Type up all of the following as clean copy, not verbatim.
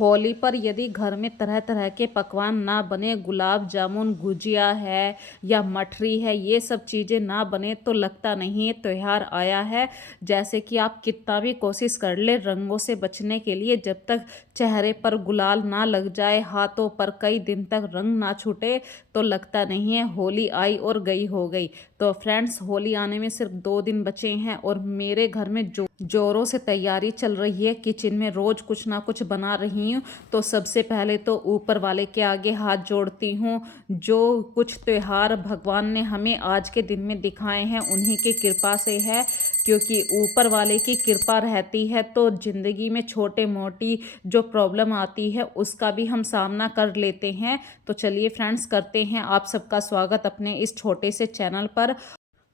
होली पर यदि घर में तरह तरह के पकवान ना बने, गुलाब जामुन, गुजिया है या मठरी है, ये सब चीज़ें ना बने तो लगता नहीं है त्यौहार आया है। जैसे कि आप कितना भी कोशिश कर ले रंगों से बचने के लिए, जब तक चेहरे पर गुलाल ना लग जाए, हाथों पर कई दिन तक रंग ना छूटे, तो लगता नहीं है होली आई और गई हो गई। तो फ्रेंड्स, होली आने में सिर्फ 2 दिन बचे हैं और मेरे घर में जोरों से तैयारी चल रही है। किचन में रोज कुछ ना कुछ बना रही हूँ। तो सबसे पहले तो ऊपर वाले के आगे हाथ जोड़ती हूँ। जो कुछ त्योहार भगवान ने हमें आज के दिन में दिखाए हैं उन्हीं की कृपा से है, क्योंकि ऊपर वाले की कृपा रहती है तो ज़िंदगी में छोटे मोटी जो प्रॉब्लम आती है उसका भी हम सामना कर लेते हैं। तो चलिए फ्रेंड्स, करते हैं आप सबका स्वागत अपने इस छोटे से चैनल पर।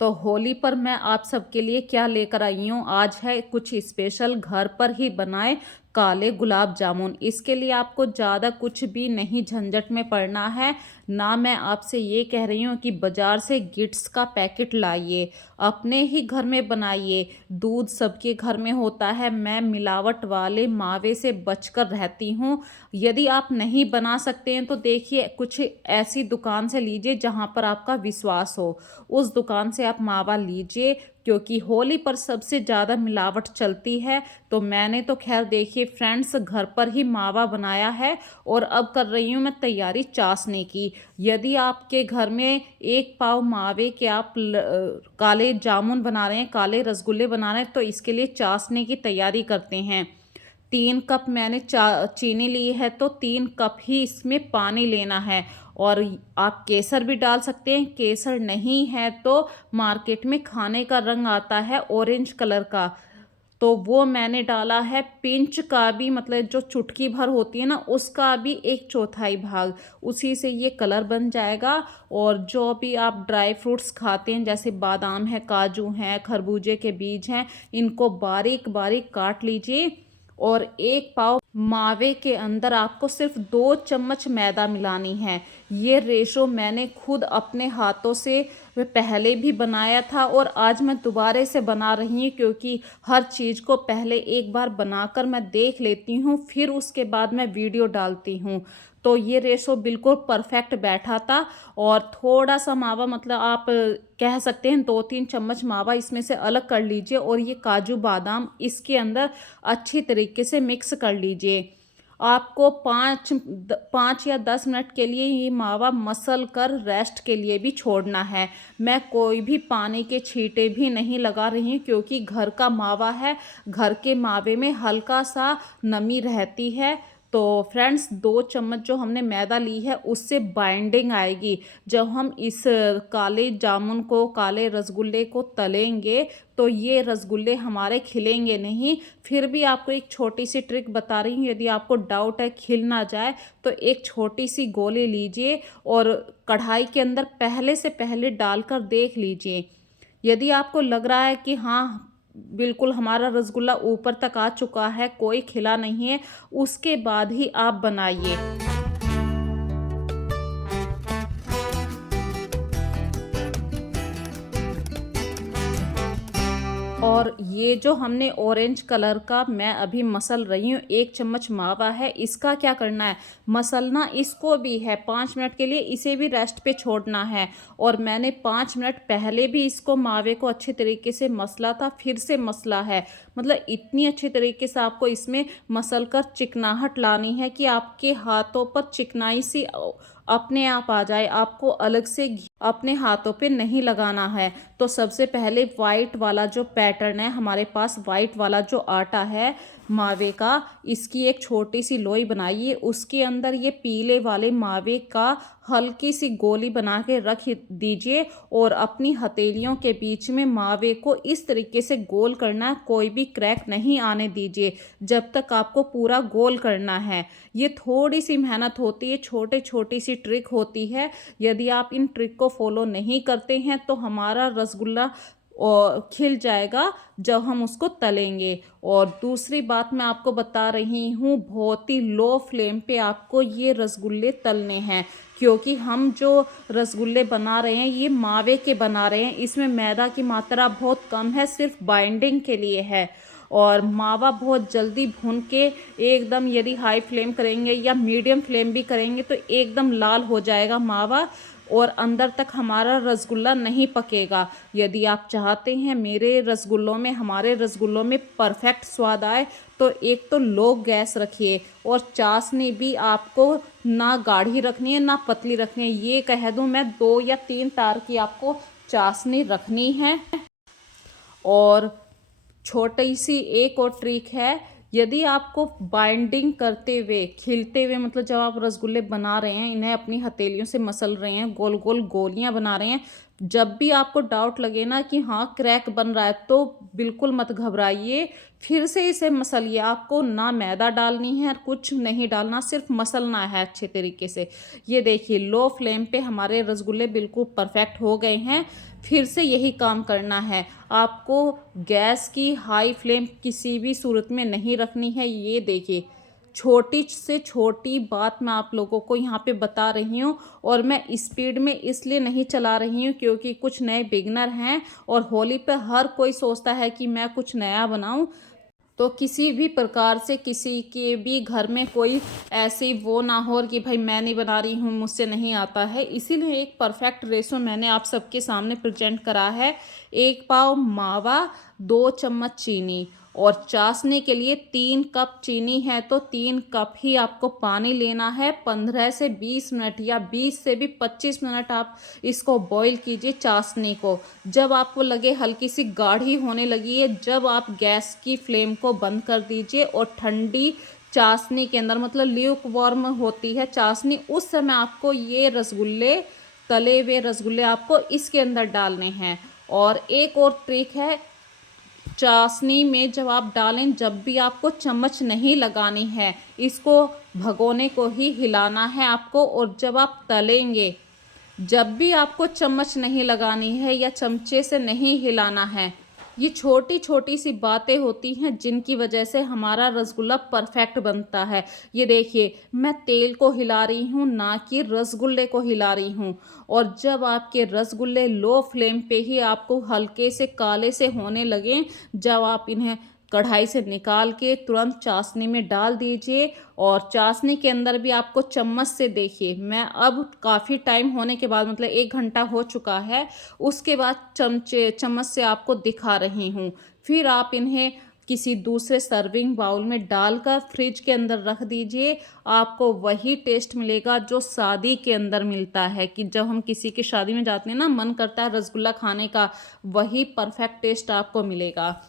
तो होली पर मैं आप सबके लिए क्या लेकर आई हूँ, आज है कुछ स्पेशल घर पर ही बनाए काले गुलाब जामुन। इसके लिए आपको ज़्यादा कुछ भी नहीं झंझट में पड़ना है। ना मैं आपसे ये कह रही हूँ कि बाज़ार से गिट्स का पैकेट लाइए, अपने ही घर में बनाइए। दूध सबके घर में होता है, मैं मिलावट वाले मावे से बचकर रहती हूँ। यदि आप नहीं बना सकते हैं तो देखिए, कुछ ऐसी दुकान से लीजिए जहाँ पर आपका विश्वास हो, उस दुकान से आप मावा लीजिए, क्योंकि होली पर सबसे ज़्यादा मिलावट चलती है। तो मैंने तो खैर देखिए फ्रेंड्स घर पर ही मावा बनाया है और अब कर रही हूँ मैं तैयारी चाशनी की। यदि आपके घर में 1 पाव मावे के आप काले जामुन बना रहे हैं, काले रसगुल्ले बना रहे हैं, तो इसके लिए चाशनी की तैयारी करते हैं। 3 कप मैंने चीनी ली है, तो 3 कप ही इसमें पानी लेना है। और आप केसर भी डाल सकते हैं, केसर नहीं है तो मार्केट में खाने का रंग आता है ऑरेंज कलर का, तो वो मैंने डाला है। पिंच का भी, मतलब जो चुटकी भर होती है ना, उसका भी 1/4 भाग, उसी से ये कलर बन जाएगा। और जो भी आप ड्राई फ्रूट्स खाते हैं, जैसे बादाम है, काजू हैं, खरबूजे के बीज हैं, इनको बारीक बारीक काट लीजिए। और 1 पाव मावे के अंदर आपको सिर्फ 2 चम्मच मैदा मिलानी है। ये रेशो मैंने खुद अपने हाथों से पहले भी बनाया था और आज मैं दोबारा से बना रही हूँ, क्योंकि हर चीज़ को पहले एक बार बनाकर मैं देख लेती हूँ, फिर उसके बाद मैं वीडियो डालती हूँ। तो ये रेशो बिल्कुल परफेक्ट बैठा था। और थोड़ा सा मावा, मतलब आप कह सकते हैं 2-3 चम्मच मावा इसमें से अलग कर लीजिए और ये काजू बादाम इसके अंदर अच्छी तरीके से मिक्स कर लीजिए। आपको 5 या 10 मिनट के लिए ये मावा मसल कर रेस्ट के लिए भी छोड़ना है। मैं कोई भी पानी के छींटे भी नहीं लगा रही हूँ, क्योंकि घर का मावा है, घर के मावे में हल्का सा नमी रहती है। तो फ्रेंड्स, 2 चम्मच जो हमने मैदा ली है उससे बाइंडिंग आएगी। जब हम इस काले जामुन को, काले रसगुल्ले को तलेंगे, तो ये रसगुल्ले हमारे खिलेंगे नहीं। फिर भी आपको एक छोटी सी ट्रिक बता रही हूँ, यदि आपको डाउट है खिल ना जाए, तो एक छोटी सी गोली लीजिए और कढ़ाई के अंदर पहले डालकर देख लीजिए। यदि आपको लग रहा है कि हाँ बिल्कुल हमारा रसगुल्ला ऊपर तक आ चुका है, कोई खिला नहीं है, उसके बाद ही आप बनाइए। और ये जो हमने ऑरेंज कलर का मैं अभी मसल रही हूँ, 1 चम्मच मावा है, इसका क्या करना है, मसलना इसको भी है 5 मिनट के लिए, इसे भी रेस्ट पे छोड़ना है। और मैंने 5 मिनट पहले भी इसको मावे को अच्छे तरीके से मसला था, फिर से मसला है। मतलब इतनी अच्छी तरीके से आपको इसमें मसल कर चिकनाहट लानी है कि आपके हाथों पर चिकनाई सी अपने आप आ जाए, आपको अलग से अपने हाथों पे नहीं लगाना है। तो सबसे पहले वाइट वाला जो पैटर्न है, हमारे पास वाइट वाला जो आटा है मावे का, इसकी एक छोटी सी लोई बनाइए, उसके अंदर ये पीले वाले मावे का हल्की सी गोली बना के रख दीजिए और अपनी हथेलियों के बीच में मावे को इस तरीके से गोल करना है, कोई भी क्रैक नहीं आने दीजिए जब तक आपको पूरा गोल करना है। ये थोड़ी सी मेहनत होती है, छोटी सी ट्रिक होती है। यदि आप इन ट्रिक को फॉलो नहीं करते हैं तो हमारा रसगुल्ला और खिल जाएगा जब हम उसको तलेंगे। और दूसरी बात मैं आपको बता रही हूँ, बहुत ही लो फ्लेम पे आपको ये रसगुल्ले तलने हैं, क्योंकि हम जो रसगुल्ले बना रहे हैं ये मावे के बना रहे हैं, इसमें मैदा की मात्रा बहुत कम है, सिर्फ बाइंडिंग के लिए है। और मावा बहुत जल्दी भून के एकदम, यदि हाई फ्लेम करेंगे या मीडियम फ्लेम भी करेंगे तो एकदम लाल हो जाएगा मावा और अंदर तक हमारा रसगुल्ला नहीं पकेगा। यदि आप चाहते हैं मेरे रसगुल्लों में, हमारे रसगुल्लों में परफेक्ट स्वाद आए तो एक तो लो गैस रखिए और चाशनी भी आपको ना गाढ़ी रखनी है ना पतली रखनी है। ये कह दूं मैं 2 या 3 तार की आपको चाशनी रखनी है। और छोटी सी एक और ट्रिक है, यदि आपको बाइंडिंग करते हुए, खिलते हुए, मतलब जब आप रसगुल्ले बना रहे हैं, इन्हें अपनी हथेलियों से मसल रहे हैं, गोल गोल गोलियां बना रहे हैं, जब भी आपको डाउट लगे ना कि हाँ क्रैक बन रहा है तो बिल्कुल मत घबराइए, फिर से इसे मसलिए। आपको ना मैदा डालनी है, कुछ नहीं डालना, सिर्फ मसलना है अच्छे तरीके से। ये देखिए लो फ्लेम पे हमारे रसगुल्ले बिल्कुल परफेक्ट हो गए हैं। फिर से यही काम करना है, आपको गैस की हाई फ्लेम किसी भी सूरत में नहीं रखनी है। ये देखिए छोटी से छोटी बात मैं आप लोगों को यहाँ पे बता रही हूँ और मैं स्पीड में इसलिए नहीं चला रही हूँ क्योंकि कुछ नए बिगनर हैं और होली पे हर कोई सोचता है कि मैं कुछ नया बनाऊँ। तो किसी भी प्रकार से किसी के भी घर में कोई ऐसी वो ना हो कि भाई मैं नहीं बना रही हूँ, मुझसे नहीं आता है। इसीलिए एक परफेक्ट रेशो मैंने आप सबके सामने प्रेजेंट करा है। 1 पाव मावा, 2 चम्मच चीनी और चाशनी के लिए 3 कप चीनी है तो 3 कप ही आपको पानी लेना है। 15 से 20 मिनट या 20 से भी 25 मिनट आप इसको बॉईल कीजिए चाशनी को। जब आपको लगे हल्की सी गाढ़ी होने लगी है, जब आप गैस की फ्लेम को बंद कर दीजिए और ठंडी चाशनी के अंदर, मतलब ल्यूक वार्म होती है चाशनी, उस समय आपको ये रसगुल्ले, तले हुए रसगुल्ले आपको इसके अंदर डालने हैं। और एक और ट्रिक है, चाशनी में जब आप डालें, जब भी आपको चम्मच नहीं लगानी है, इसको भगोने को ही हिलाना है आपको। और जब आप तलेंगे, जब भी आपको चम्मच नहीं लगानी है या चमचे से नहीं हिलाना है। ये छोटी छोटी सी बातें होती हैं जिनकी वजह से हमारा रसगुल्ला परफेक्ट बनता है। ये देखिए मैं तेल को हिला रही हूँ, ना कि रसगुल्ले को हिला रही हूँ। और जब आपके रसगुल्ले लो फ्लेम पे ही आपको हल्के से काले से होने लगें, जब आप इन्हें कढ़ाई से निकाल के तुरंत चाशनी में डाल दीजिए। और चाशनी के अंदर भी आपको चम्मच से, देखिए मैं अब काफ़ी टाइम होने के बाद, मतलब 1 घंटा हो चुका है, उसके बाद चम्मच से आपको दिखा रही हूँ। फिर आप इन्हें किसी दूसरे सर्विंग बाउल में डालकर फ्रिज के अंदर रख दीजिए। आपको वही टेस्ट मिलेगा जो शादी के अंदर मिलता है, कि जब हम किसी की शादी में जाते हैं ना, मन करता है रसगुल्ला खाने का, वही परफेक्ट टेस्ट आपको मिलेगा।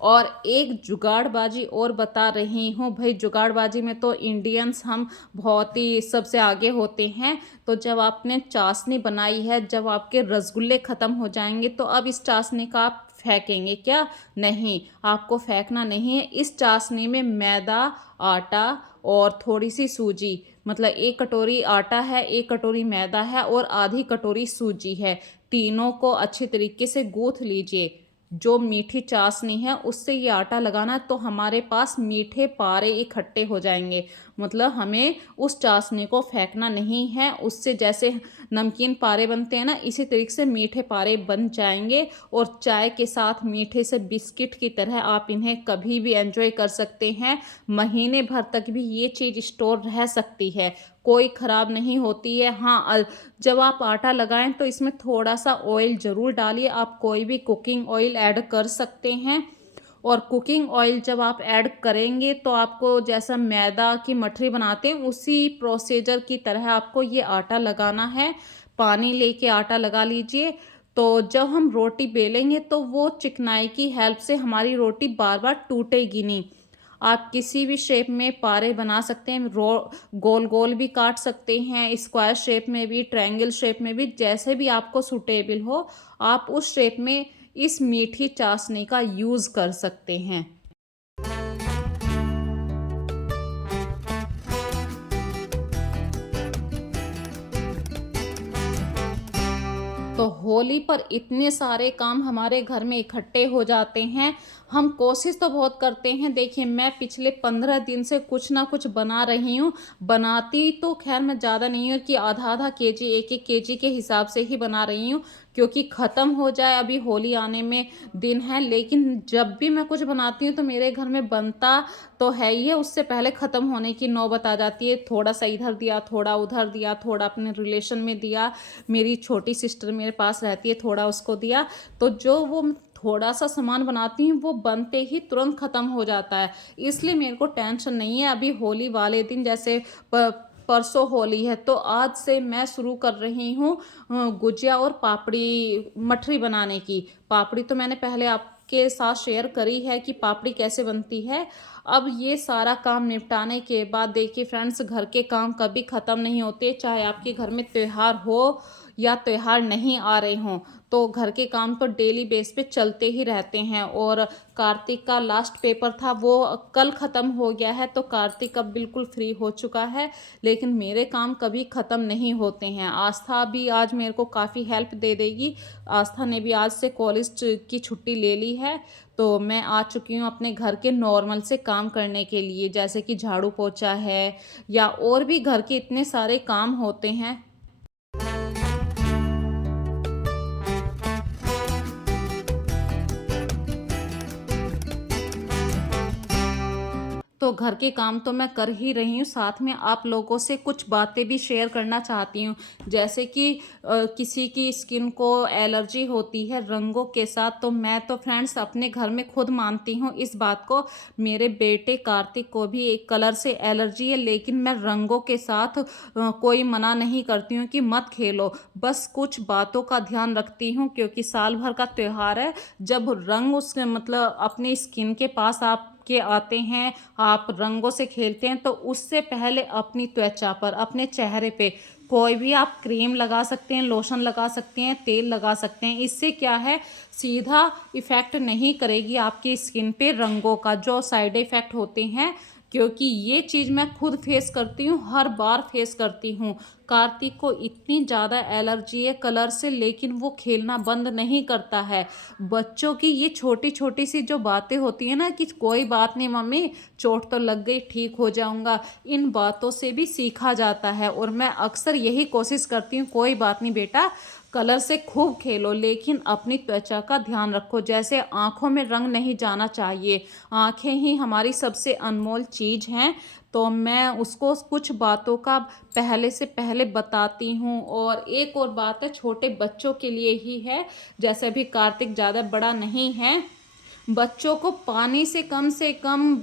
और एक जुगाड़बाजी और बता रही हूँ भाई, जुगाड़बाजी में तो इंडियंस हम बहुत ही सबसे आगे होते हैं। तो जब आपने चाशनी बनाई है, जब आपके रसगुल्ले ख़त्म हो जाएंगे तो अब इस चाशनी का आप फेंकेंगे क्या? नहीं, आपको फेंकना नहीं है। इस चाशनी में मैदा, आटा और थोड़ी सी सूजी, मतलब 1 कटोरी आटा है, 1 कटोरी मैदा है और आधी कटोरी सूजी है। तीनों को अच्छे तरीके से गूँथ लीजिए। जो मीठी चाशनी है उससे ये आटा लगाना, तो हमारे पास मीठे पारे इकट्ठे हो जाएंगे। मतलब हमें उस चाशनी को फेंकना नहीं है, उससे जैसे नमकीन पारे बनते हैं ना, इसी तरीके से मीठे पारे बन जाएंगे। और चाय के साथ मीठे से बिस्किट की तरह आप इन्हें कभी भी एंजॉय कर सकते हैं। महीने भर तक भी ये चीज़ स्टोर रह सकती है, कोई ख़राब नहीं होती है। हाँ, जब आप आटा लगाएं तो इसमें थोड़ा सा ऑयल ज़रूर डालिए। आप कोई भी कुकिंग ऑयल ऐड कर सकते हैं। और कुकिंग ऑयल जब आप ऐड करेंगे तो आपको जैसा मैदा की मठरी बनाते हैं उसी प्रोसीजर की तरह आपको ये आटा लगाना है। पानी लेके आटा लगा लीजिए। तो जब हम रोटी बेलेंगे तो वो चिकनाई की हेल्प से हमारी रोटी बार बार टूटेगी नहीं। आप किसी भी शेप में पारे बना सकते हैं, गोल गोल भी काट सकते हैं, स्क्वायर शेप में भी, ट्रायंगल शेप में भी, जैसे भी आपको सूटेबल हो आप उस शेप में इस मीठी चाशनी का यूज़ कर सकते हैं। तो होली पर इतने सारे काम हमारे घर में इकट्ठे हो जाते हैं। हम कोशिश तो बहुत करते हैं, देखिए मैं पिछले 15 दिन से कुछ ना कुछ बना रही हूँ। बनाती तो खैर मैं ज़्यादा नहीं हूँ कि आधा आधा केजी, 1 1 केजी के हिसाब से ही बना रही हूँ, क्योंकि ख़त्म हो जाए, अभी होली आने में दिन है, लेकिन जब भी मैं कुछ बनाती हूँ तो मेरे घर में बनता तो है ही है, उससे पहले ख़त्म होने की नौबत आ जाती है। थोड़ा सा इधर दिया, थोड़ा उधर दिया, थोड़ा अपने रिलेशन में दिया, मेरी छोटी सिस्टर मेरे पास रहती है, थोड़ा उसको दिया, तो जो वो थोड़ा सा सामान बनाती हूँ वो बनते ही तुरंत ख़त्म हो जाता है। इसलिए मेरे को टेंशन नहीं है। अभी होली वाले दिन जैसे परसों होली है, तो आज से मैं शुरू कर रही हूँ गुजिया और पापड़ी मठरी बनाने की। पापड़ी तो मैंने पहले आपके साथ शेयर करी है कि पापड़ी कैसे बनती है। अब ये सारा काम निपटाने के बाद देखिए फ्रेंड्स, घर के काम कभी ख़त्म नहीं होते, चाहे आपके घर में त्योहार हो या त्योहार नहीं आ रहे हों, तो घर के काम तो डेली बेस पे चलते ही रहते हैं। और कार्तिक का लास्ट पेपर था, वो कल ख़त्म हो गया है, तो कार्तिक अब बिल्कुल फ्री हो चुका है। लेकिन मेरे काम कभी ख़त्म नहीं होते हैं। आस्था भी आज मेरे को काफ़ी हेल्प दे देगी। आस्था ने भी आज से कॉलेज की छुट्टी ले ली है, तो मैं आ चुकी हूँ अपने घर के नॉर्मल से काम करने के लिए, जैसे कि झाड़ू पोछा है या और भी घर के इतने सारे काम होते हैं। तो घर के काम तो मैं कर ही रही हूँ, साथ में आप लोगों से कुछ बातें भी शेयर करना चाहती हूँ। जैसे कि किसी की स्किन को एलर्जी होती है रंगों के साथ, तो मैं तो फ्रेंड्स अपने घर में खुद मानती हूँ इस बात को। मेरे बेटे कार्तिक को भी एक कलर से एलर्जी है, लेकिन मैं रंगों के साथ कोई मना नहीं करती हूँ कि मत खेलो। बस कुछ बातों का ध्यान रखती हूँ, क्योंकि साल भर का त्यौहार है। जब रंग उस मतलब अपनी स्किन के पास आप के आते हैं, आप रंगों से खेलते हैं, तो उससे पहले अपनी त्वचा पर, अपने चेहरे पे कोई भी आप क्रीम लगा सकते हैं, लोशन लगा सकते हैं, तेल लगा सकते हैं। इससे क्या है, सीधा इफ़ेक्ट नहीं करेगी आपकी स्किन पे रंगों का, जो साइड इफ़ेक्ट होते हैं। क्योंकि ये चीज़ मैं खुद फेस करती हूँ, हर बार फेस करती हूँ। कार्तिक को इतनी ज़्यादा एलर्जी है कलर से, लेकिन वो खेलना बंद नहीं करता है। बच्चों की ये छोटी छोटी सी जो बातें होती हैं ना, कि कोई बात नहीं मम्मी, चोट तो लग गई, ठीक हो जाऊंगा, इन बातों से भी सीखा जाता है। और मैं अक्सर यही कोशिश करती हूँ, कोई बात नहीं बेटा, कलर से खूब खेलो, लेकिन अपनी त्वचा का ध्यान रखो। जैसे आंखों में रंग नहीं जाना चाहिए, आंखें ही हमारी सबसे अनमोल चीज़ हैं। तो मैं उसको कुछ बातों का पहले से पहले बताती हूँ। और एक और बात है, छोटे बच्चों के लिए ही है। जैसे अभी कार्तिक ज़्यादा बड़ा नहीं है, बच्चों को पानी से कम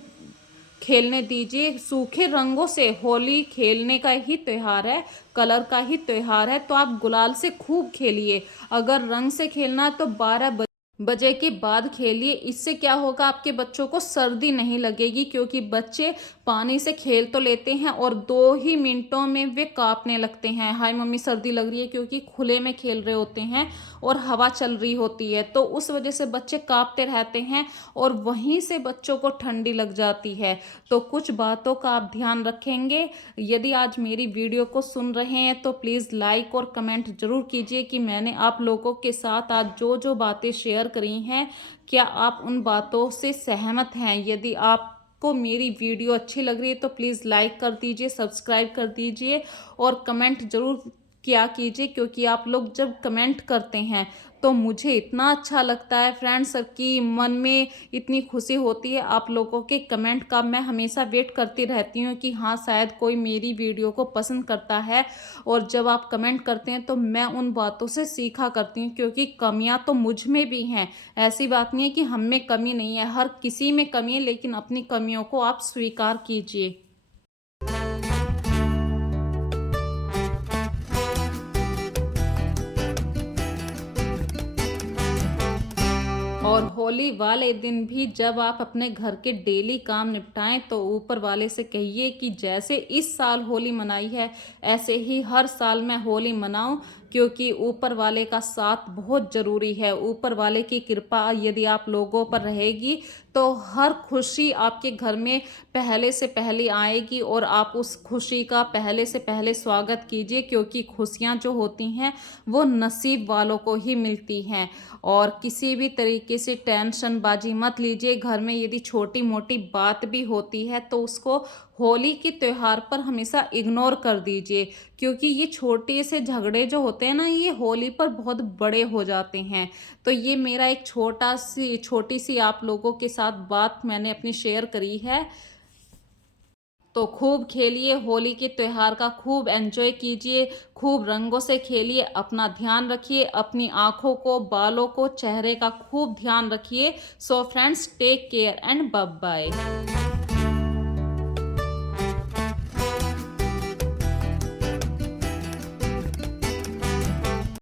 खेलने दीजिए। सूखे रंगों से, होली खेलने का ही त्यौहार है, कलर का ही त्यौहार है, तो आप गुलाल से खूब खेलिए। अगर रंग से खेलना है तो 12 बजे के बाद खेलिए। इससे क्या होगा, आपके बच्चों को सर्दी नहीं लगेगी, क्योंकि बच्चे पानी से खेल तो लेते हैं और 2 ही मिनटों में वे कांपने लगते हैं, हाय मम्मी सर्दी लग रही है, क्योंकि खुले में खेल रहे होते हैं और हवा चल रही होती है, तो उस वजह से बच्चे कांपते रहते हैं और वहीं से बच्चों को ठंडी लग जाती है। तो कुछ बातों का आप ध्यान रखेंगे। यदि आज मेरी वीडियो को सुन रहे हैं तो प्लीज़ लाइक और कमेंट ज़रूर कीजिए कि मैंने आप लोगों के साथ आज जो जो बातें शेयर करी हैं, क्या आप उन बातों से सहमत हैं। यदि आपको मेरी वीडियो अच्छी लग रही है तो प्लीज़ लाइक कर दीजिए, सब्सक्राइब कर दीजिए और कमेंट ज़रूर किया कीजिए, क्योंकि आप लोग जब कमेंट करते हैं तो मुझे इतना अच्छा लगता है फ्रेंड्स, कि मन में इतनी खुशी होती है। आप लोगों के कमेंट का मैं हमेशा वेट करती रहती हूँ कि हाँ शायद कोई मेरी वीडियो को पसंद करता है। और जब आप कमेंट करते हैं तो मैं उन बातों से सीखा करती हूँ, क्योंकि कमियाँ तो मुझ में भी हैं। ऐसी बात नहीं है कि हम में कमी नहीं है, हर किसी में कमी है, लेकिन अपनी कमियों को आप स्वीकार कीजिए। और होली वाले दिन भी जब आप अपने घर के डेली काम निपटाएं, तो ऊपर वाले से कहिए कि जैसे इस साल होली मनाई है, ऐसे ही हर साल मैं होली मनाऊं, क्योंकि ऊपर वाले का साथ बहुत ज़रूरी है। ऊपर वाले की कृपा यदि आप लोगों पर रहेगी तो हर खुशी आपके घर में पहले से पहले आएगी, और आप उस खुशी का पहले से पहले स्वागत कीजिए, क्योंकि खुशियाँ जो होती हैं वो नसीब वालों को ही मिलती हैं। और किसी भी तरीके से टेंशनबाजी मत लीजिए। घर में यदि छोटी मोटी बात भी होती है तो उसको होली के त्यौहार पर हमेशा इग्नोर कर दीजिए, क्योंकि ये छोटे से झगड़े जो होते हैं ना, ये होली पर बहुत बड़े हो जाते हैं। तो ये मेरा एक छोटी-सी आप लोगों के साथ बात मैंने अपनी शेयर करी है। तो खूब खेलिए, होली के त्योहार का खूब एन्जॉय कीजिए, खूब रंगों से खेलिए, अपना ध्यान रखिए, अपनी आँखों को, बालों को, चेहरे का खूब ध्यान रखिए। So friends take care and bye bye.